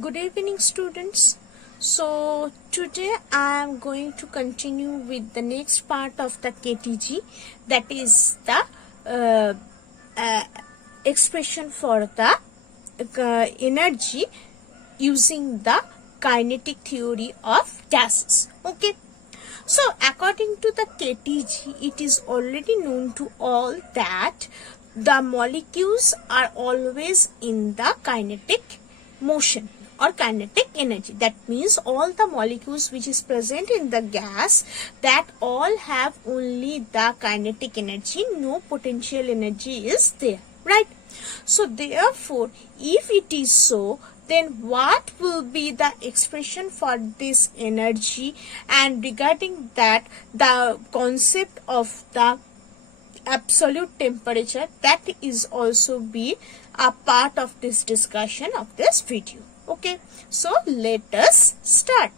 Good evening, students. So today I am going to continue with the next part of the KTG, that is the expression for the energy using the kinetic theory of gases. Okay. So according to the KTG, it is already known to all that the molecules are always in the kinetic motion or kinetic energy. That means all the molecules which is present in the gas, that all have only the kinetic energy, no potential energy is there, right? So therefore, if it is so, then what will be the expression for this energy, and regarding that the concept of the absolute temperature, that is also be a part of this discussion of this video. Okay, so let us start.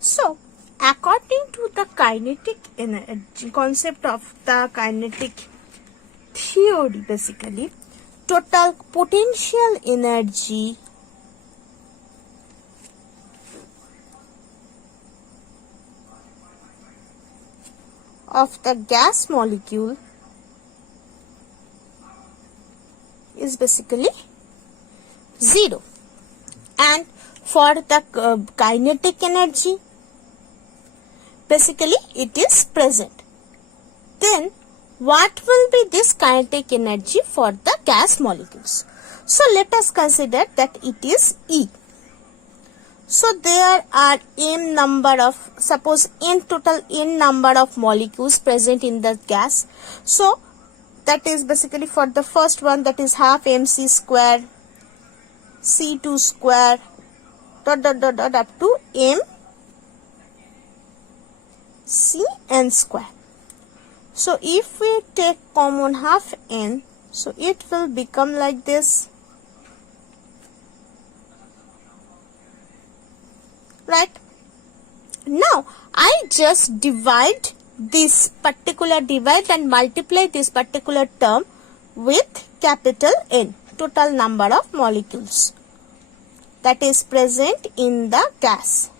So according to the kinetic energy concept of the kinetic theory, basically total potential energy of the gas molecule is basically 0, and for the kinetic energy, basically it is present. Then what will be this kinetic energy for the gas molecules? So let us consider that it is E. So there are m number of, suppose total n number of molecules present in the gas. So that is basically for the first one, that is half mc square c2 square dot up to m c n square. So if we take common half n, so it will become like this, right? Now I just divide this particular and multiply this particular term with capital N, total number of molecules that is present in the gas.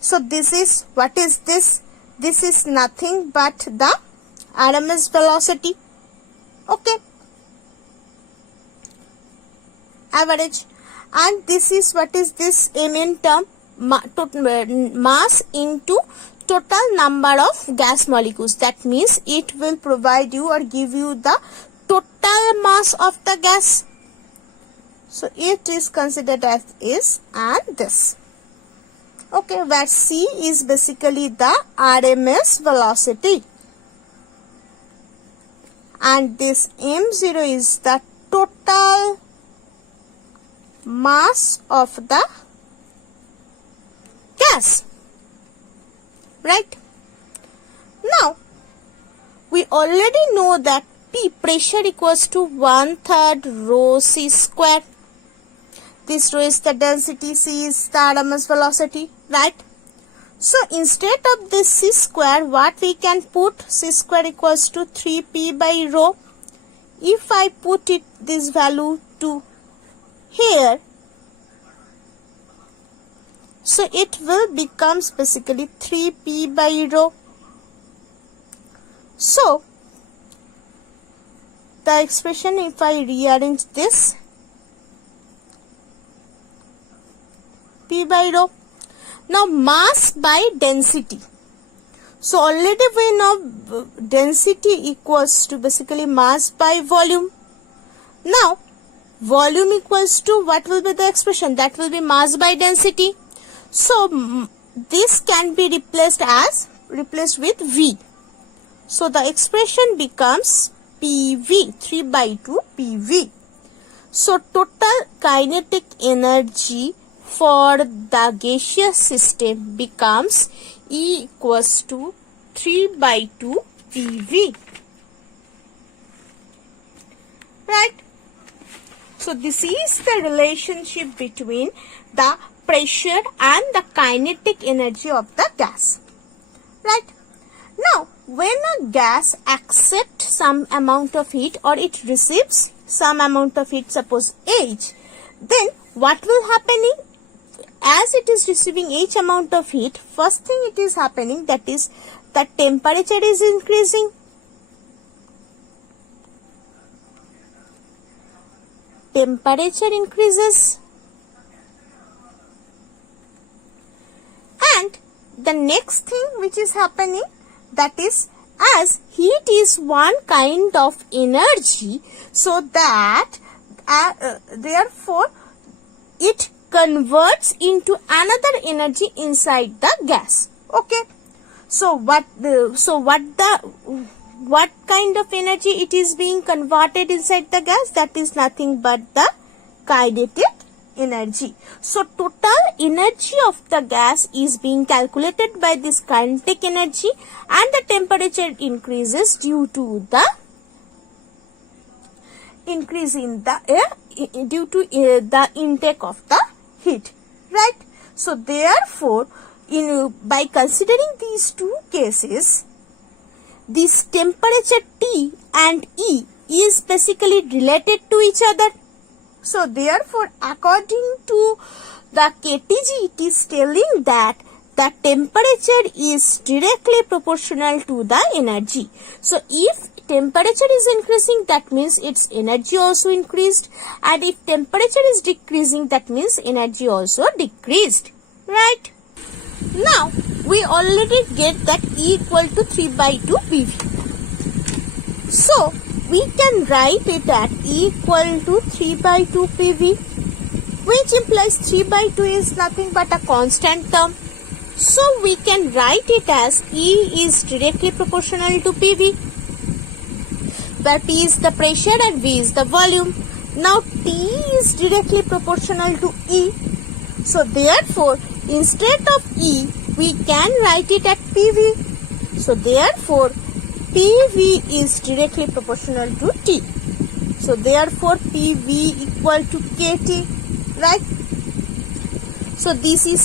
So this is, what is this? This is nothing but the RMS velocity. Okay, average. And this is, what is this Mn term? Mass into total number of gas molecules. That means it will provide you or give you the total mass of the gas. So it is considered as is, and this. Okay, where C is basically the RMS velocity, and this M0 is the total mass of the gas, right? Now we already know that P, pressure, equals to 1/3 rho c square. This rho is the density, c is the RMS velocity, right? So instead of this c square, what we can put? C square equals to 3p by rho. If I put it this value to here, so it will becomes basically 3p by rho. So the expression, if I rearrange this, p by rho. Now mass by density. So already we know density equals to basically mass by volume. Now volume equals to, what will be the expression? That will be mass by density. So this can be replaced with V. So the expression becomes PV, 3/2 PV. So total kinetic energy for the gaseous system becomes E equals to 3/2 PV, right? So this is the relationship between the pressure and the kinetic energy of the gas, right? Now when a gas accepts some amount of heat or it receives some amount of heat, suppose H, then what will happening? As it is receiving H amount of heat, first thing it is happening, that is the temperature is increasing. Temperature increases. And the next thing which is happening, that is, as heat is one kind of energy, so that therefore it converts into another energy inside the gas. Okay. So what kind of energy it is being converted inside the gas? That is nothing but the kinetic energy. So total energy of the gas is being calculated by this kinetic energy, and the temperature increases due to the increase in the due to the intake of the heat, right? So therefore, by considering these two cases, this temperature T and E is basically related to each other. So therefore, according to the KTG, it is telling that the temperature is directly proportional to the energy. So if temperature is increasing, that means its energy also increased, and if temperature is decreasing, that means energy also decreased, right? Now we already get that E equal to 3/2 PV. So we can write it at E equal to 3/2 PV, which implies 3/2 is nothing but a constant term. So we can write it as E is directly proportional to PV, where P is the pressure and V is the volume. Now T is directly proportional to E. So therefore, instead of E, we can write it at PV. So therefore, PV is directly proportional to T. So therefore, PV equal to KT, right? So this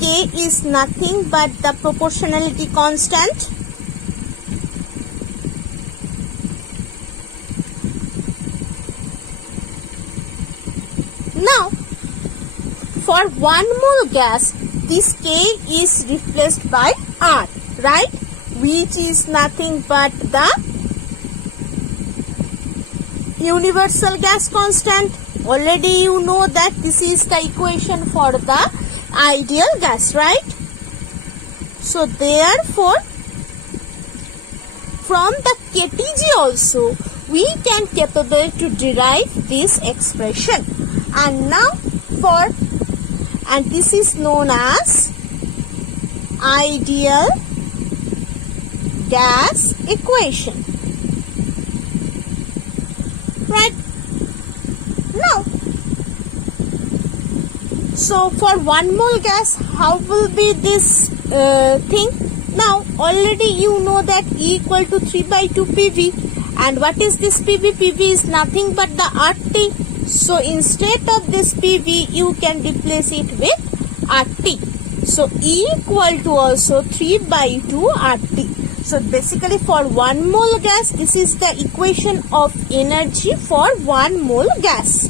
K is nothing but the proportionality constant. Now, for 1 mole gas, this K is replaced by R, right? Which is nothing but the universal gas constant. Already you know that this is the equation for the ideal gas, right? So therefore, from the KTG also, we can capable to derive this expression. And now and this is known as ideal gas equation, right? Now, so for 1 mole gas, how will be this thing? Now already you know that E equal to 3/2 PV, and what is this PV? PV is nothing but the RT. So instead of this PV, you can replace it with RT. So E equal to also 3/2 RT. So basically for 1 mole gas, this is the equation of energy for 1 mole gas.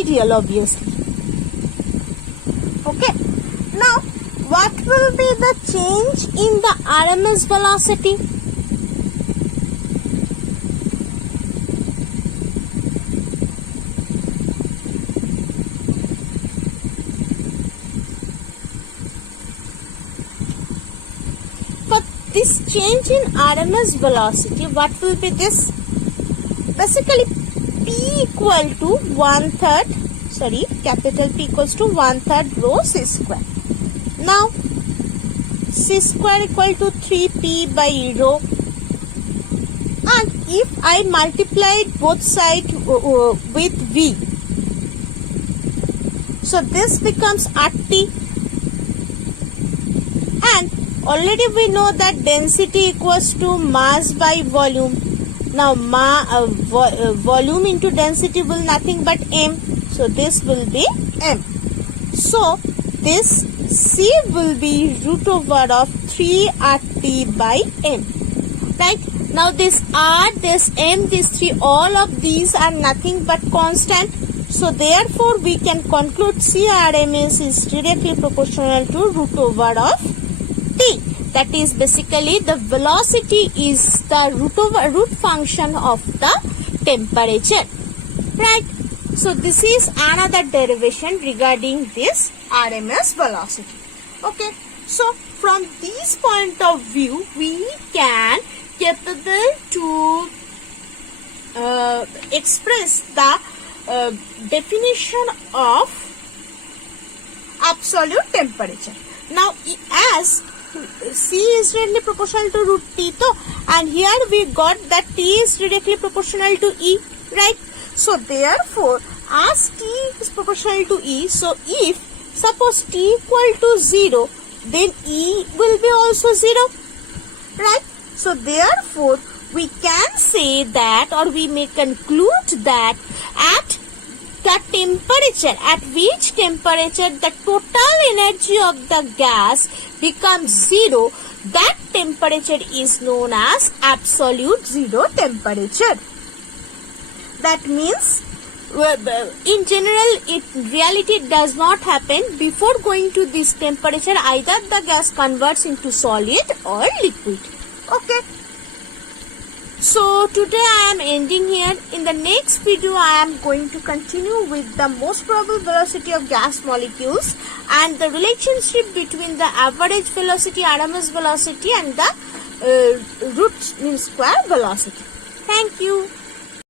Ideal, obviously. Okay. Now, what will be the change in the RMS velocity? For this change in RMS velocity, what will be this? Basically, P equal to 1/3, capital P equals to 1/3 rho c square. Now, c square equal to 3p by rho. And if I multiplied both sides with V, so this becomes RT. And already we know that density equals to mass by volume. Now, volume into density will nothing but M. So this will be M. So this C will be root over of 3RT by M. Right? Now this R, this M, these 3, all of these are nothing but constant. So therefore we can conclude CRMS is directly proportional to root over of T. That is basically the velocity is the root function of the temperature. Right? So this is another derivation regarding this RMS velocity. Okay. So from this point of view, we can capable to express the definition of absolute temperature. Now, as C is directly proportional to root T, and here we got that T is directly proportional to E, right? So therefore, as T is proportional to E, so if suppose T equal to 0, then E will be also 0, right? So therefore, we can say that, or we may conclude that at the temperature, at which temperature the total energy of the gas becomes 0, that temperature is known as absolute zero temperature. That means, in general, reality does not happen. Before going to this temperature, either the gas converts into solid or liquid. Okay. So today I am ending here. In the next video I am going to continue with the most probable velocity of gas molecules and the relationship between the average velocity, RMS velocity, and the root mean square velocity. Thank you.